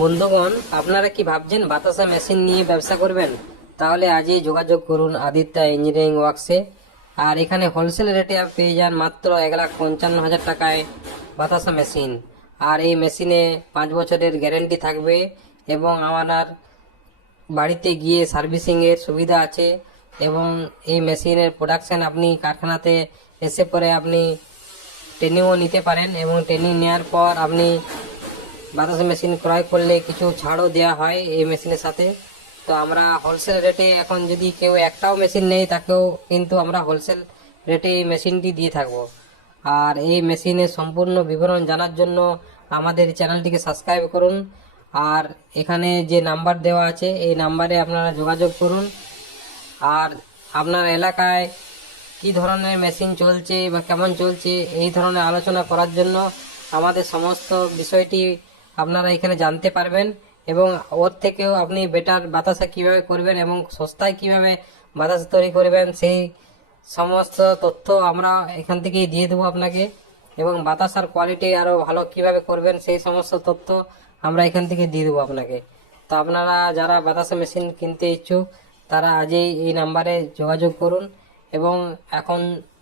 বন্ধুগণ, আপনারা কি ভাবছেন বাতাসা মেশিন নিয়ে ব্যবসা করবেন? তাহলে আজই যোগাযোগ করুন আদিত্য ইঞ্জিনিয়ারিং ওয়ার্কসে। আর এখানে হোলসেল রেটে পেয়ে যান মাত্র 1,55,000 টাকায় বাতাসা মেশিন। আর এই মেশিনে 5 বছরের গ্যারেন্টি থাকবে এবং আমার বাড়িতে গিয়ে সার্ভিসিংয়ের সুবিধা আছে। এবং এই মেশিনের প্রোডাকশন আপনি কারখানাতে এসে পরে আপনি ট্রেনিংও নিতে পারেন এবং ট্রেনিং নেওয়ার পর আপনি বাতাসা মেশিন ক্রয় করলে কিছু ছাড়ও দেওয়া হয় এই মেশিনের সাথে। তো আমরা হোলসেল রেটে, এখন যদি কেউ একটাও মেশিন নেই তাকেও কিন্তু আমরা হোলসেল রেটে এই মেশিনটি দিয়ে থাকবো। আর এই মেশিনের সম্পূর্ণ বিবরণ জানার জন্য আমাদের চ্যানেলটিকে সাবস্ক্রাইব করুন। আর এখানে যে নাম্বার দেওয়া আছে এই নাম্বারে আপনারা যোগাযোগ করুন। আর আপনার এলাকায় কি ধরনের মেশিন চলছে বা কেমন চলছে এই ধরনের আলোচনা করার জন্য আমাদের সমস্ত বিষয়টি আপনারা এখানে জানতে পারবেন। এবং ওর থেকেও আপনি বেটার বাতাসা কিভাবে করবেন এবং সস্তায় কিভাবে বাতাসা তৈরি করবেন সেই সমস্ত তথ্য আমরা এখান থেকেই দিয়ে দেবো আপনাকে। এবং বাতাসার কোয়ালিটি আরও ভালো কিভাবে করবেন সেই সমস্ত তথ্য আমরা এখান থেকে দিয়ে দেবো আপনাকে। তো আপনারা যারা বাতাসা মেশিন কিনতে ইচ্ছুক তারা আজই এই নাম্বারে যোগাযোগ করুন। এবং এখন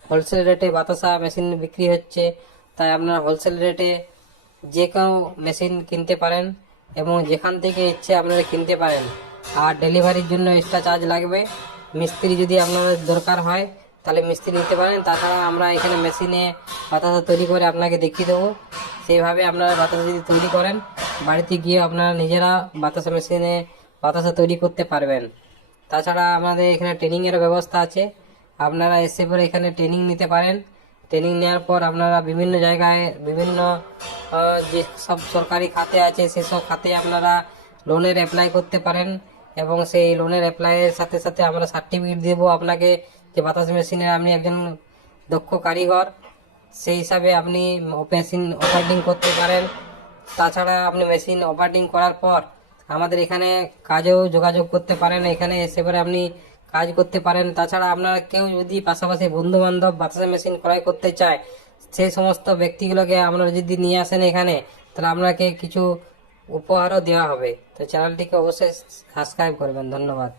হোলসেল রেটে বাতাসা মেশিন বিক্রি হচ্ছে, তাই আপনারা হোলসেল রেটে যে কোনো মেশিন কিনতে পারেন এবং যেখান থেকে ইচ্ছে আপনারা কিনতে পারেন। আর ডেলিভারির জন্য এক্সট্রা চার্জ লাগবে। মিস্ত্রি যদি আপনাদের দরকার হয় তাহলে মিস্ত্রি নিতে পারেন। তাছাড়া আমরা এখানে মেশিনে বাতাসা তৈরি করে আপনাকে দেখিয়ে দেবো। সেইভাবে আপনারা বাতাসা যদি তৈরি করেন বাড়িতে গিয়ে আপনারা নিজেরা বাতাসা মেশিনে বাতাসা তৈরি করতে পারবেন। তাছাড়া আমাদের এখানে ট্রেনিংয়ের ব্যবস্থা আছে, আপনারা এসে পরে এখানে ট্রেনিং নিতে পারেন। ট্রেনিং নেওয়ার পর আপনারা বিভিন্ন জায়গায় বিভিন্ন যে সব সরকারি খাতে আছে সেসব খাতে আপনারা লোনের অ্যাপ্লাই করতে পারেন। এবং সেই লোনের অ্যাপ্লাইয়ের সাথে সাথে আমরা সার্টিফিকেট দেবো আপনাকে যে বাতাস মেশিনের আপনি একজন দক্ষ কারিগর, সেই হিসাবে আপনি মেশিন অপারেটিং করতে পারেন। তাছাড়া আপনি মেশিন অপারেটিং করার পর আমাদের এখানে কাজেও যোগাযোগ করতে পারেন, এখানে এসে পরে আপনি কাজ করতে পারেন। তাছাড়া আপনারা কেউ যদি পাশাপাশি বন্ধু বান্ধব বাতাসা মেশিন ক্রয় করতে চায় সেই সমস্ত ব্যক্তিগুলোকে আপনারা যদি নিয়ে আসেন এখানে, তাহলে আপনাকে কিছু উপহারও দেওয়া হবে। তো চ্যানেলটিকে অবশ্যই সাবস্ক্রাইব করবেন। ধন্যবাদ।